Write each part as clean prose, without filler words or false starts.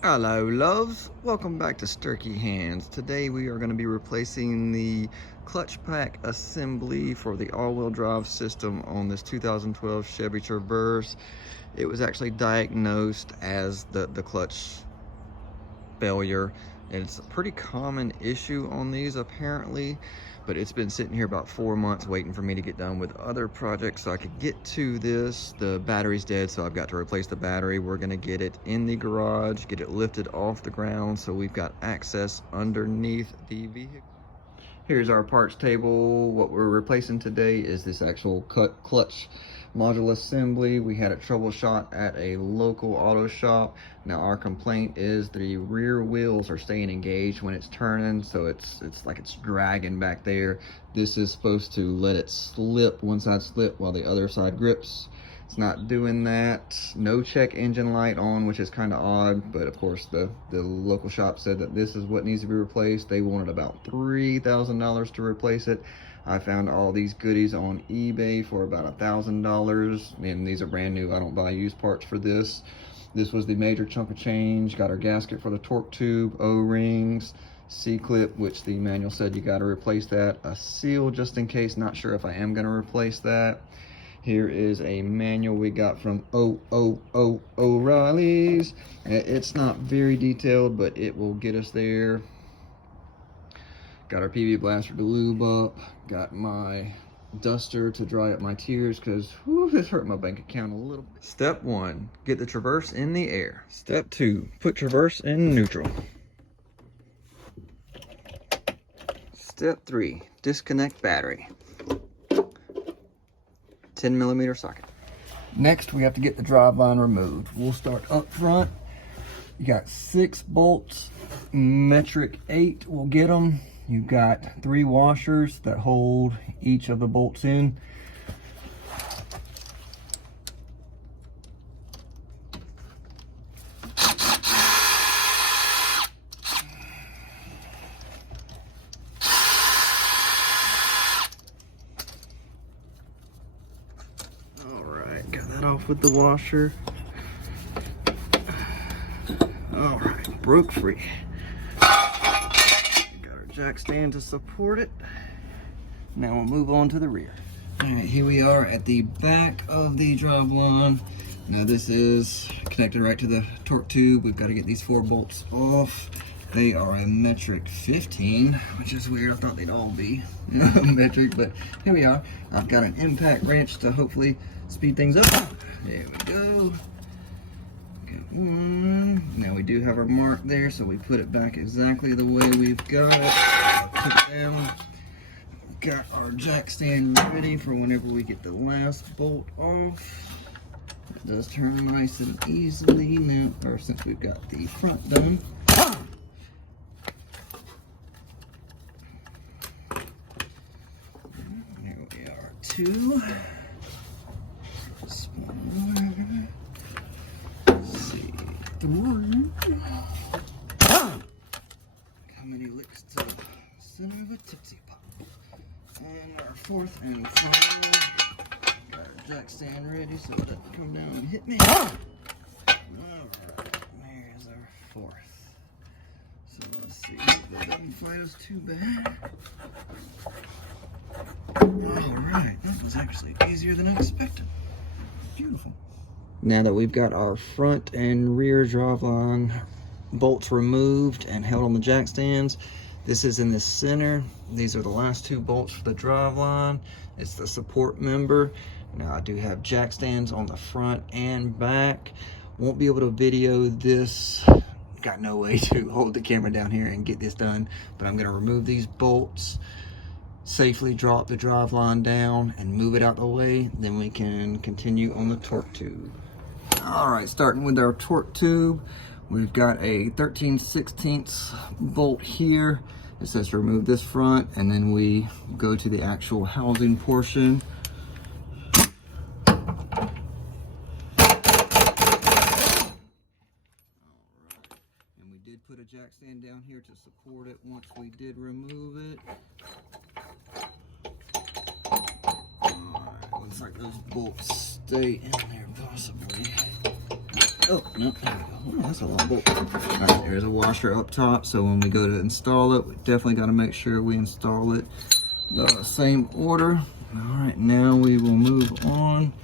Hello loves, welcome back to Sturkey Hands. Today we are going to be replacing the clutch pack assembly for the all-wheel drive system on this 2012 Chevy Traverse. It was actually diagnosed as the clutch failure. It's a pretty common issue on these apparently, but it's been sitting here about 4 months waiting for me to get done with other projects so I could get to this. The battery's dead, so I've got to replace the battery. We're gonna get it in the garage, get it lifted off the ground so we've got access underneath the vehicle. Here's our parts table. What we're replacing today is this actual clutch module assembly. We had it troubleshot at a local auto shop. Now our complaint is the rear wheels are staying engaged when it's turning, so it's like it's dragging back there. This is supposed to let it slip, one side slip while the other side grips. It's not doing that. No check engine light on, which is kind of odd, but of course the local shop said that this is what needs to be replaced. They wanted about $3,000 to replace it. I found all these goodies on eBay for about $1,000, and these are brand new. I don't buy used parts for this. This was the major chunk of change. Got our gasket for the torque tube, O-rings, C-clip, which the manual said you got to replace that. A seal just in case, not sure if I am going to replace that. Here is a manual we got from O'Reilly's. It's not very detailed, but it will get us there. Got our PV blaster to lube up. Got my duster to dry up my tears because this hurt my bank account a little bit. Step 1, get the Traverse in the air. Step 2, put Traverse in neutral. Step 3, disconnect battery. 10mm socket. Next, we have to get the driveline removed. We'll start up front. You got 6 bolts, metric 8 will get them. You've got 3 washers that hold each of the bolts in. Got that off with the washer. All right, broke free. Got our jack stand to support it. Now we'll move on to the rear. All right, here we are at the back of the driveline. Now this is connected right to the torque tube. We've got to get these 4 bolts off. They are a metric 15, which is weird. I thought they'd all be metric, but here we are. I've got an impact wrench to hopefully speed things up. There we go. Got 1. Now we do have our mark there, so we put it back exactly the way we've got it. Put it down. Got our jack stand ready for whenever we get the last bolt off. It does turn nice and easily now, or since we've got the front done. Here we are, 2. See, 3. How many licks to the center of a Tootsie Pop? And our 4th and final. Got our jack stand ready so it doesn't come down and hit me. Alright, there's our 4th. So let's see, hopefully it doesn't fight us too bad. Alright, that was actually easier than I expected. Beautiful. Now that we've got our front and rear driveline bolts removed and held on the jack stands, this is in the center. These are the last 2 bolts for the driveline. It's the support member. Now I do have jack stands on the front and back. Won't be able to video this. Got no way to hold the camera down here and get this done, but I'm going to remove these bolts, safely drop the driveline down and move it out the way, then we can continue on the torque tube. All right, starting with our torque tube, we've got a 13/16 bolt here. It says to remove this front, and then we go to the actual housing portion. Put a jack stand down here to support it once we did remove it. Alright, looks like those bolts stay in there possibly. Oh, no, that's a long bolt. All right, there's a washer up top, so when we go to install it, we definitely got to make sure we install it the same order. All right, now we will move on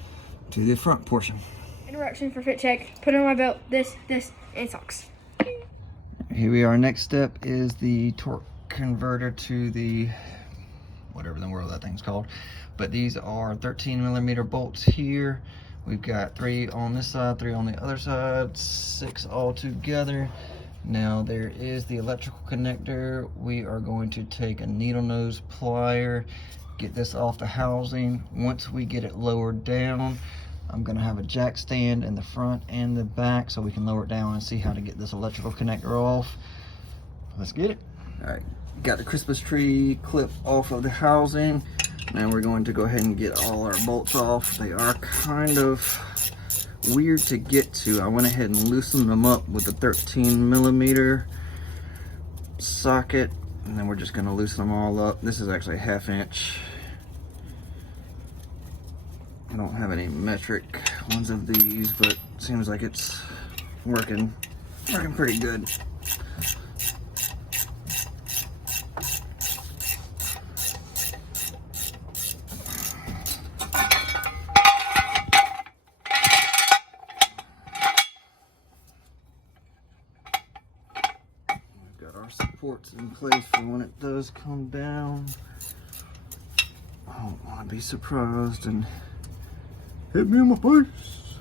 to the front portion. Interruption for fit check. Put on my belt, this, and socks. Here we are. Next step is the torque converter to the, whatever in the world that thing's called. But these are 13mm bolts here. We've got 3 on this side, 3 on the other side, 6 all together. Now there is the electrical connector. We are going to take a needle nose plier, get this off the housing. Once we get it lowered down, I'm gonna have a jack stand in the front and the back so we can lower it down and see how to get this electrical connector off. Let's get it. All right, got the Christmas tree clip off of the housing. Now we're going to go ahead and get all our bolts off. They are kind of weird to get to. I went ahead and loosened them up with a 13mm socket, and then we're just gonna loosen them all up. This is actually a 1/2 inch. I don't have any metric ones of these, but it seems like it's working pretty good. We've got our supports in place for when it does come down. I don't want to be surprised and hit me in my face.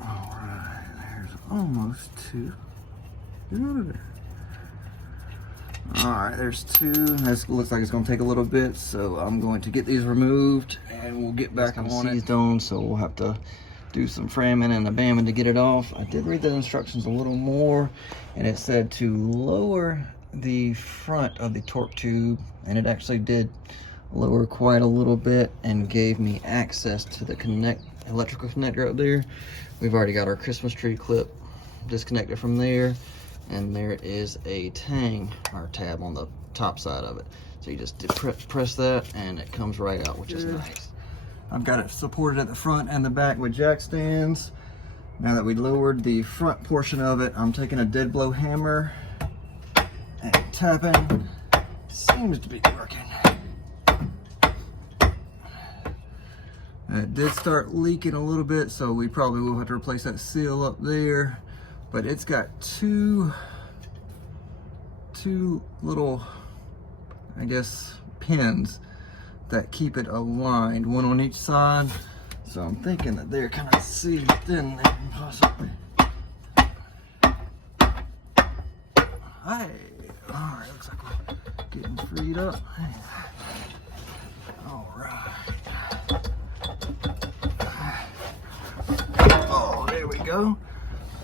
All right, there's almost 2. Get out of there. All right, there's 2. This looks like it's gonna take a little bit, so I'm going to get these removed and we'll get back on it. So we'll have to do some framing and abamming to get it off. I did read the instructions a little more, and it said to lower the front of the torque tube, and it actually did lower quite a little bit and gave me access to the electrical connector up there. We've already got our Christmas tree clip disconnected from there, and there is a tang or tab on the top side of it. So you just press that and it comes right out, which is nice. I've got it supported at the front and the back with jack stands. Now that we lowered the front portion of it, I'm taking a dead blow hammer and tapping. Seems to be working. It did start leaking a little bit, so we probably will have to replace that seal up there. But it's got two little, I guess, pins that keep it aligned, one on each side. So I'm thinking that they're kind of sealed in there, possibly. Hey, all right, looks like we're getting freed up. All right. Oh, there we go.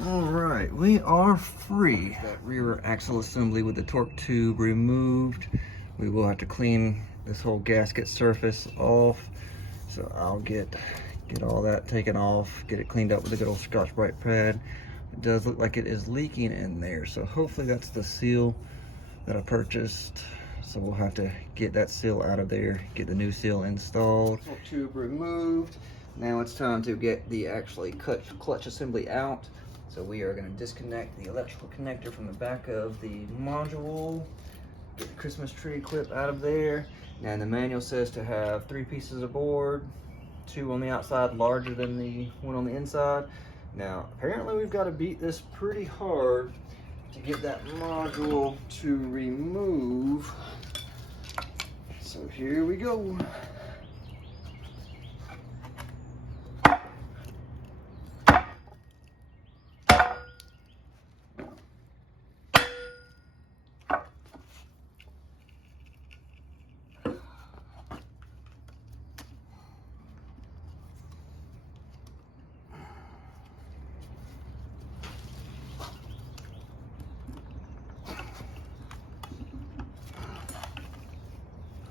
All right, we are free. That rear axle assembly with the torque tube removed. We will have to clean this whole gasket surface off. So I'll get all that taken off, get it cleaned up with a good old Scotch-Brite pad. It does look like it is leaking in there, so hopefully that's the seal that I purchased. So we'll have to get that seal out of there, get the new seal installed. Torque tube removed. Now it's time to get the clutch assembly out. So we are going to disconnect the electrical connector from the back of the module, get the Christmas tree clip out of there. Now the manual says to have 3 pieces of board, 2 on the outside larger than the one on the inside. Now apparently we've got to beat this pretty hard to get that module to remove. So here we go.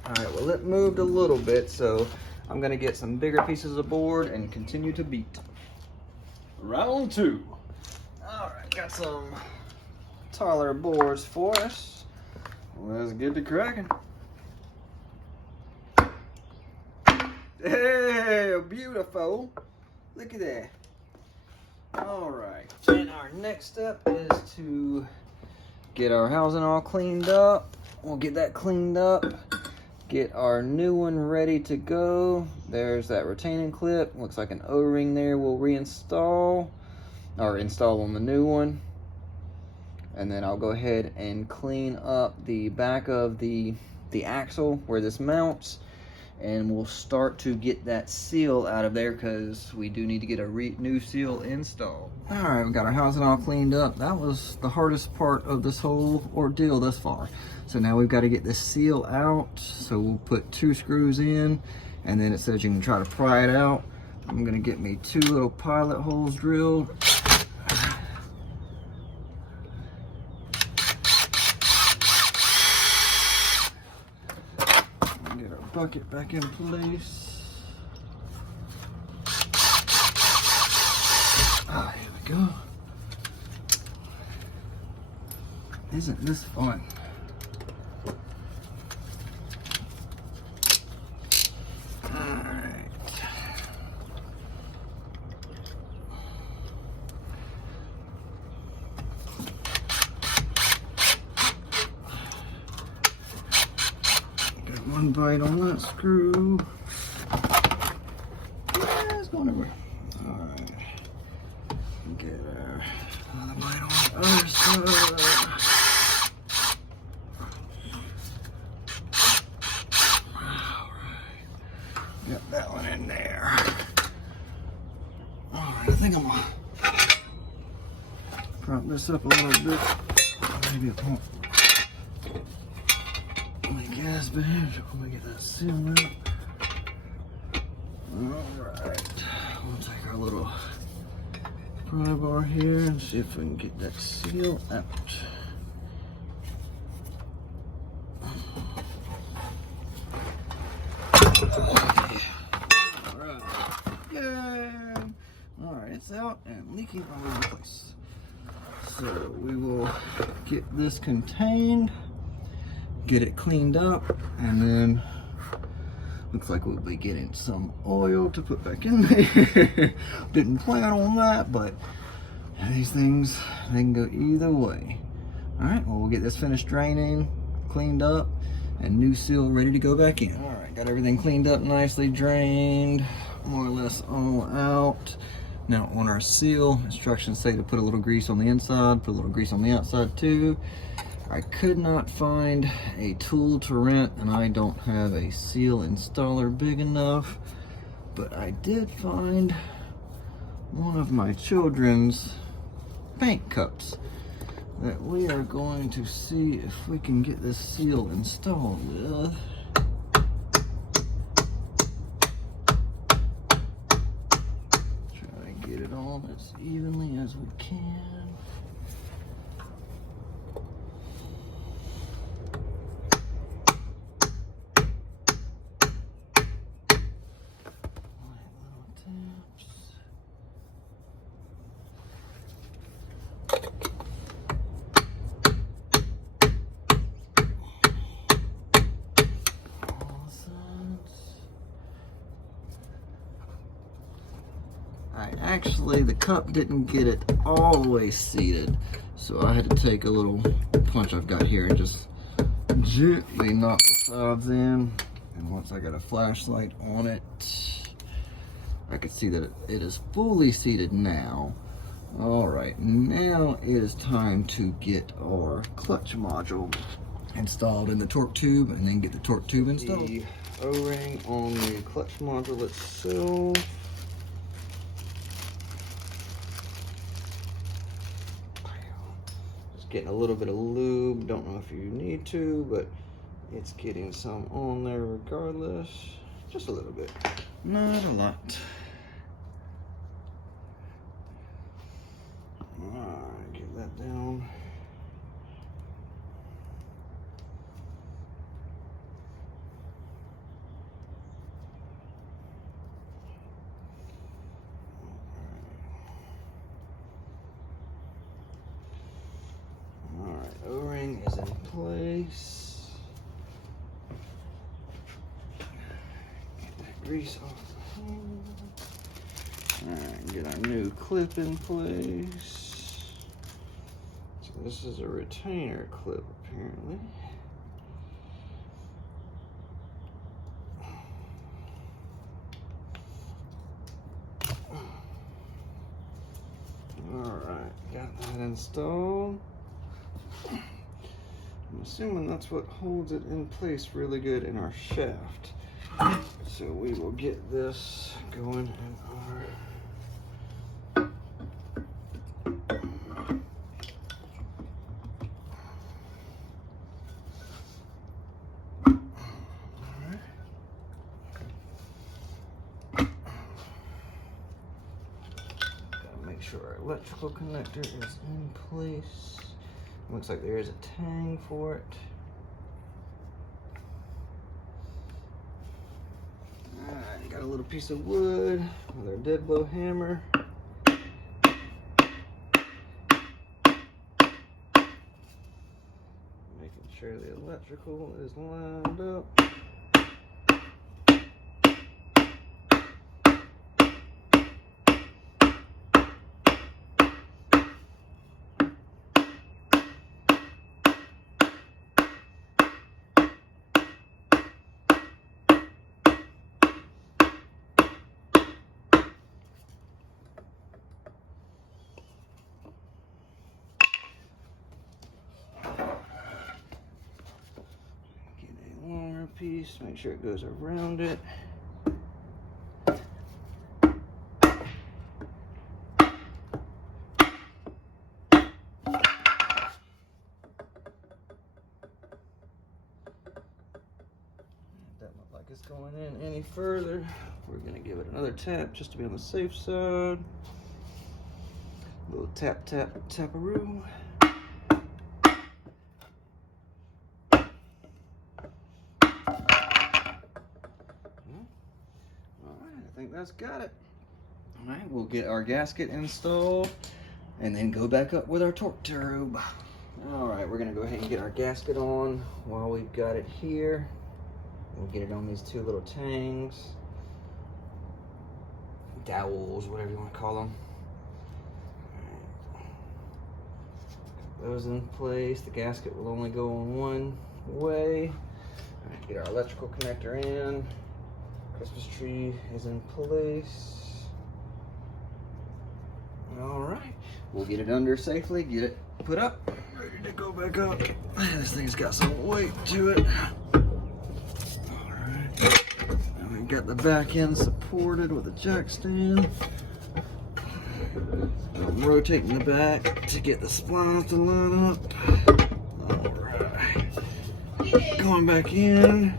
All right, well, it moved a little bit, so I'm gonna get some bigger pieces of board and continue to beat. Round 2. All right, got some taller boards for us. Let's get to cracking. Hey, beautiful. Look at that. All right, and our next step is to get our housing all cleaned up. We'll get that cleaned up, get our new one ready to go. There's that retaining clip. Looks like an O-ring there. We'll reinstall or install on the new one. And then I'll go ahead and clean up the back of the axle where this mounts. And we'll start to get that seal out of there because we do need to get a new seal installed. All right, we got our housing all cleaned up. That was the hardest part of this whole ordeal thus far. So now we've got to get this seal out. So we'll put 2 screws in, and then it says you can try to pry it out. I'm gonna get me 2 little pilot holes drilled. Get our bucket back in place. Ah, here we go. Isn't this fun? Alright. Got one bite on that screw. Yeah, it's going everywhere. Alright. Get another bite on the other side. Get that one in there. Alright, I think I'm gonna prop this up a little bit. Maybe it won't. My gas badge. I'm gonna get that seal out. Alright. We'll take our little pry bar here and see if we can get that seal out. Alright. Yay! Alright, it's out and leaking all over the place. So we will get this contained, get it cleaned up, and then looks like we'll be getting some oil to put back in there. Didn't plan on that, but these things, they can go either way. All right, well, we'll get this finished draining, cleaned up, and new seal ready to go back in. All right, got everything cleaned up, nicely drained, more or less all out. Now on our seal, instructions say to put a little grease on the inside, put a little grease on the outside too. I could not find a tool to rent, and I don't have a seal installer big enough, but I did find one of my children's paint cups that we are going to see if we can get this seal installed with. Try to get it on as evenly as we can. Actually, the cup didn't get it all the way seated, so I had to take a little punch I've got here and just gently knock the sides in. And once I got a flashlight on it, I could see that it is fully seated now. All right, now it is time to get our clutch module installed in the torque tube, and then get the torque tube installed. The O-ring on the clutch module itself. Getting a little bit of lube. Don't know if you need to, but it's getting some on there regardless. Just a little bit, not a lot. Alright, get that down. O-ring is in place. Get that grease off the hose. Alright, get our new clip in place. So this is a retainer clip apparently. Alright, got that installed. I'm assuming that's what holds it in place really good in our shaft. So we will get this going in our sure our electrical connector is in place. Looks like there is a tang for it. Alright, got a little piece of wood with our dead blow hammer. Making sure the electrical is lined up. Piece, make sure it goes around it. Doesn't look like it's going in any further. We're gonna give it another tap just to be on the safe side. A little tap, tap, taparoo. I think that's got it. All right, we'll get our gasket installed and then go back up with our torque tube. All right, we're gonna go ahead and get our gasket on while we've got it here. We'll get it on these two little tangs, dowels, whatever you want to call them. Got those in place. The gasket will only go on one way. All right, get our electrical connector in. Christmas tree is in place. All right, we'll get it under safely, get it put up, ready to go back up. This thing's got some weight to it. All right, and we've got the back end supported with a jack stand. I'm rotating the back to get the splines to line up. All right, going back in.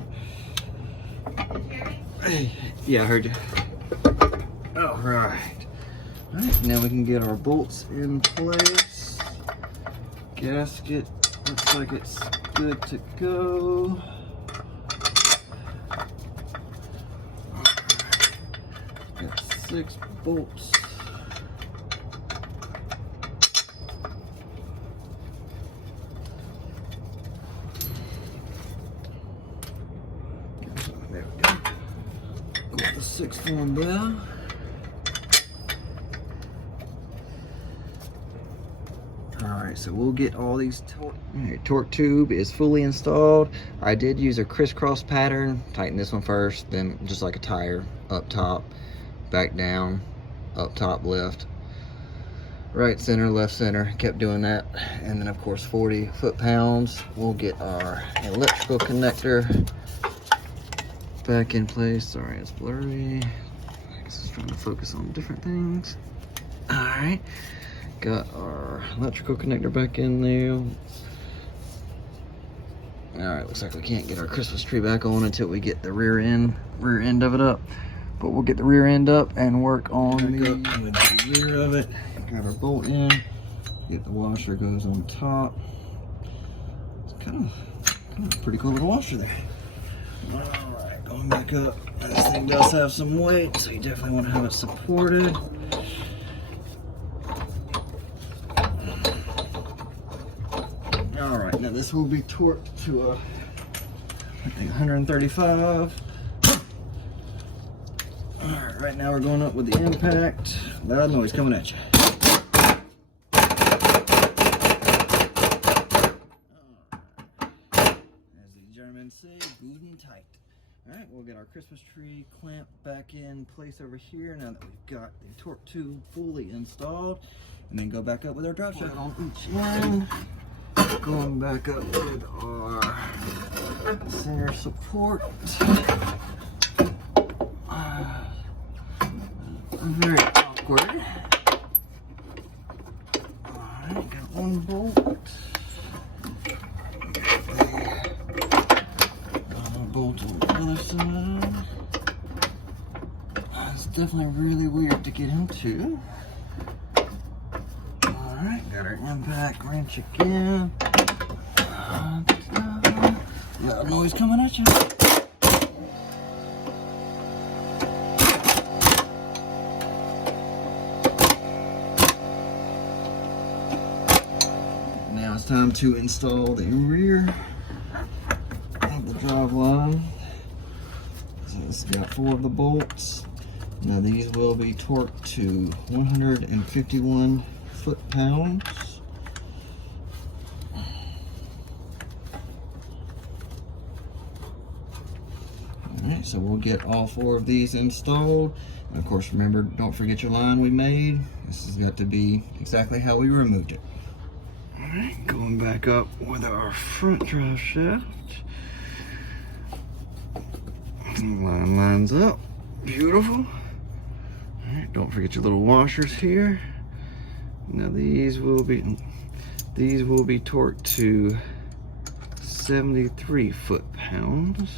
Hey, yeah, I heard you. All right. All right, now we can get our bolts in place. Gasket looks like it's good to go. Got 6 bolts. There we go. Got the 6th one there. Alright, so we'll get all these torque tube is fully installed. I did use a crisscross pattern. Tighten this one first, then just like a tire, up top, back down, up top, left, right center, left center. Kept doing that. And then of course 40 foot-pounds. We'll get our electrical connector back in place. Sorry, it's blurry. I guess it's trying to focus on different things. Alright. Got our electrical connector back in there. Alright, looks like we can't get our Christmas tree back on until we get the rear end of it up. But we'll get the rear end up and work on the rear of it. Got our bolt in. Get the washer goes on top. It's kind of a pretty cool little washer there. Alright, going back up. This thing does have some weight, so you definitely want to have it supported. Alright, now this will be torqued to I think 135. Alright. Alright, right now we're going up with the impact. Loud noise coming at you. As the Germans say, good and tight. Alright, we'll get our Christmas tree clamp back in place over here now that we've got the torque tube fully installed. And then go back up with our drop shaft on each end. Going back up with our center support. Very awkward. Alright, got one bolt. Bolt on the other side. It's definitely really weird to get into. Alright, got our impact wrench again. Loud noise coming at you. Now it's time to install the rear of the drive line. So it's got 4 of the bolts. Now these will be torqued to 151 foot-pounds. Alright, so we'll get all 4 of these installed. And of course, remember, don't forget your line we made. This has got to be exactly how we removed it. Alright, going back up with our front drive shaft. Line lines up. Beautiful. Alright, don't forget your little washers here. Now these will be torqued to 73 foot-pounds.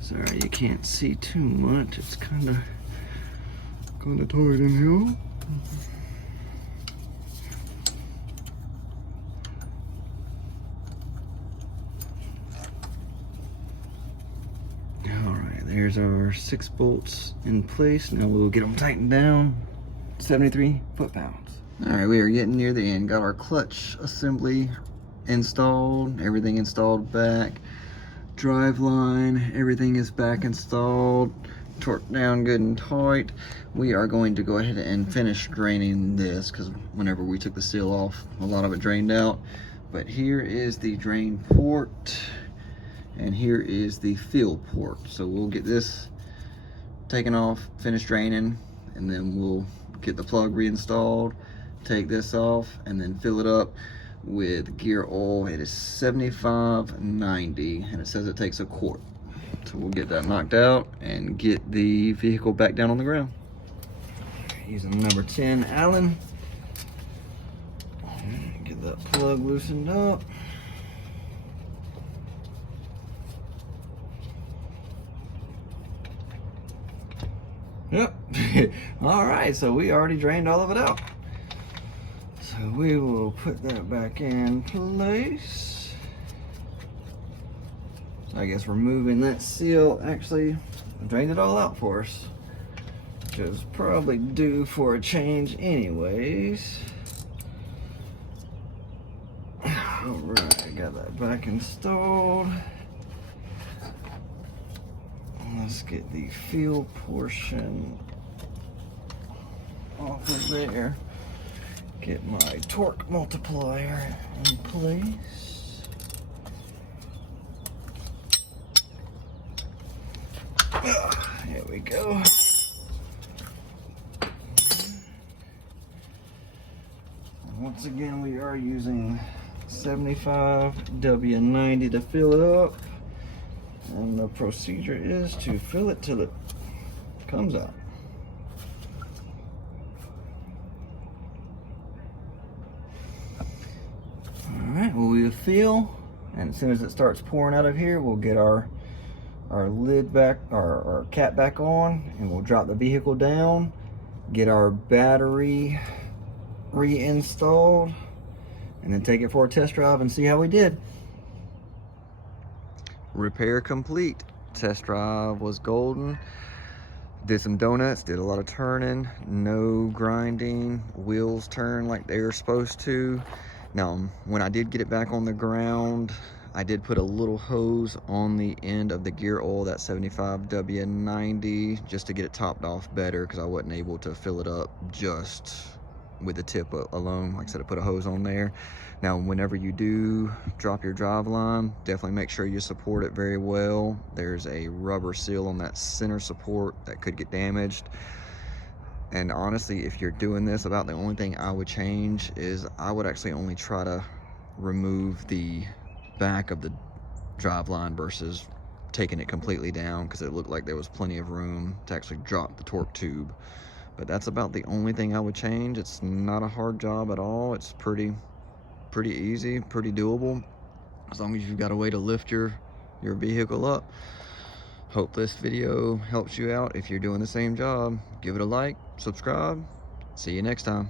Sorry, you can't see too much. It's kind of tight in here. All right, there's our 6 bolts in place. Now we'll get them tightened down. 73 foot-pounds. All right, we are getting near the end. Got our clutch assembly installed, everything installed back. Drive line, everything is back installed, torqued down good and tight. We are going to go ahead and finish draining this because whenever we took the seal off, a lot of it drained out. But here is the drain port and here is the fill port. So we'll get this taken off, finish draining, and then we'll get the plug reinstalled, take this off, and then fill it up with gear oil. It is 75.90 and it says it takes a quart. So we'll get that knocked out and get the vehicle back down on the ground. Using number 10 Allen. Get that plug loosened up. Yep. All right, so we already drained all of it out. So we will put that back in place. So I guess removing that seal actually drained it all out for us, which is probably due for a change anyways. All right, I got that back installed. Let's get the fuel portion off of there. Get my torque multiplier in place. There we go. Once again, we are using 75 W90 to fill it up. And the procedure is to fill it till it comes out. Alright, well, we fill, and as soon as it starts pouring out of here, we'll get our lid back, our cap back on, and we'll drop the vehicle down, get our battery reinstalled, and then take it for a test drive and see how we did. Repair complete. Test drive was golden. Did some donuts, did a lot of turning, no grinding, wheels turned like they were supposed to. Now, when I did get it back on the ground, I did put a little hose on the end of the gear oil, that 75W90, just to get it topped off better, because I wasn't able to fill it up just with the tip alone. Like I said, I put a hose on there. Now, whenever you do drop your drive line, definitely make sure you support it very well. There's a rubber seal on that center support that could get damaged. And honestly, if you're doing this, about the only thing I would change is I would actually only try to remove the back of the drive line versus taking it completely down, because it looked like there was plenty of room to actually drop the torque tube. But that's about the only thing I would change. It's not a hard job at all. It's pretty easy, pretty doable, as long as you've got a way to lift your vehicle up. Hope this video helps you out. If you're doing the same job, give it a like, subscribe. See you next time.